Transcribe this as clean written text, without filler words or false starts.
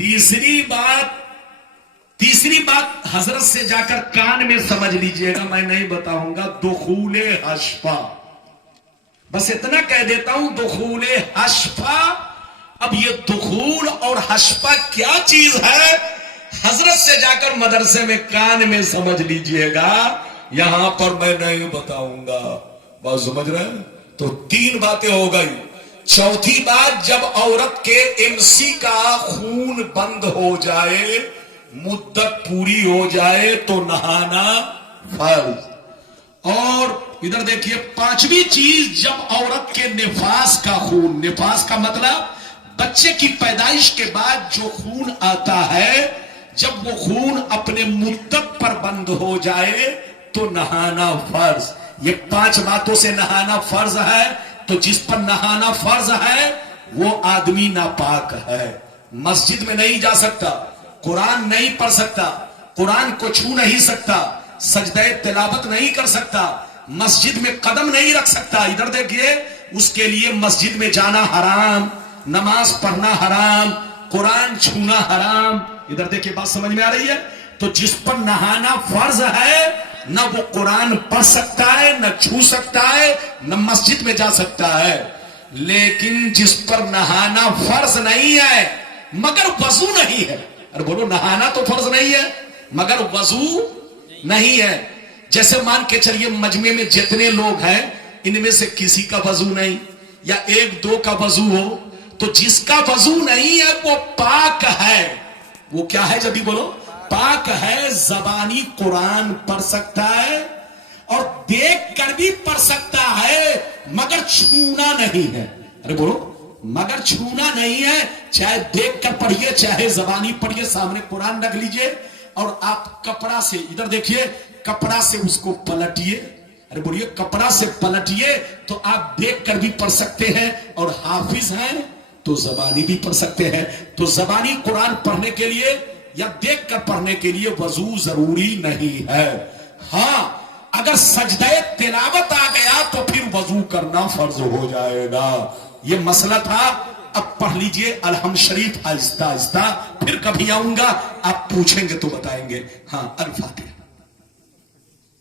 تیسری بات حضرت سے جا کر کان میں سمجھ لیجئے گا، میں نہیں بتاؤں گا، دخول حشفہ، بس اتنا کہہ دیتا ہوں، دخول حشفہ۔ اب یہ دخول اور حشفہ کیا چیز ہے، حضرت سے جا کر مدرسے میں کان میں سمجھ لیجئے گا، یہاں پر میں نہیں بتاؤں گا۔ بات سمجھ رہے ہیں؟ تو 3 باتیں ہو گئی۔ چوتھی بات، جب عورت کے MC کا خون بند ہو جائے، مدت پوری ہو جائے تو نہانا فرض۔ اور ادھر دیکھیے 5ویں چیز، جب عورت کے نفاس کا خون، نفاس کا مطلب بچے کی پیدائش کے بعد جو خون آتا ہے، جب وہ خون اپنے مدت پر بند ہو جائے تو نہانا فرض۔ یہ 5 باتوں سے نہانا فرض ہے، تو جس پر نہانا فرض ہے وہ آدمی ناپاک ہے، مسجد میں نہیں جا سکتا، قرآن نہیں پڑھ سکتا، قرآن کو چھو نہیں سکتا، سجدہ تلاوت نہیں کر سکتا، مسجد میں قدم نہیں رکھ سکتا۔ ادھر دیکھیے، اس کے لیے مسجد میں جانا حرام، نماز پڑھنا حرام، قرآن چھونا حرام۔ ادھر دیکھیے، بات سمجھ میں آ رہی ہے؟ تو جس پر نہانا فرض ہے، نہ وہ قرآن پڑھ سکتا ہے، نہ چھو سکتا ہے، نہ مسجد میں جا سکتا ہے۔ لیکن جس پر نہانا فرض نہیں ہے مگر وضو نہیں ہے، ارے بولو، نہانا تو فرض نہیں ہے مگر وضو نہیں ہے۔ جیسے مان کے چلیے مجمع میں جتنے لوگ ہیں، ان میں سے کسی کا وضو نہیں، یا 1-2 کا وضو ہو، تو جس کا وضو نہیں ہے وہ پاک ہے۔ وہ کیا ہے؟ جب بھی بولو، پاک ہے، زبانی قرآن پڑھ سکتا ہے اور دیکھ کر بھی پڑھ سکتا ہے مگر چھونا نہیں ہے۔ ارے بولو، مگر چھونا نہیں ہے، چاہے دیکھ کر پڑھیے چاہے زبانی پڑھیے، سامنے قرآن رکھ لیجئے اور آپ کپڑا سے، ادھر دیکھیے، کپڑا سے اس کو پلٹیے، ارے بولیے، کپڑا سے پلٹیے تو آپ دیکھ کر بھی پڑھ سکتے ہیں، اور حافظ ہیں تو زبانی بھی پڑھ سکتے ہیں۔ تو زبانی قرآن پڑھنے کے لیے یا دیکھ کر پڑھنے کے لیے وضو ضروری نہیں ہے۔ ہاں، اگر سجدہ تلاوت آ گیا تو پھر وضو کرنا فرض ہو جائے گا۔ یہ مسئلہ تھا۔ اب پڑھ لیجئے الحمد شریف آہستہ آہستہ، پھر کبھی آؤں گا، آپ پوچھیں گے تو بتائیں گے۔ ہاں، الفاتحہ۔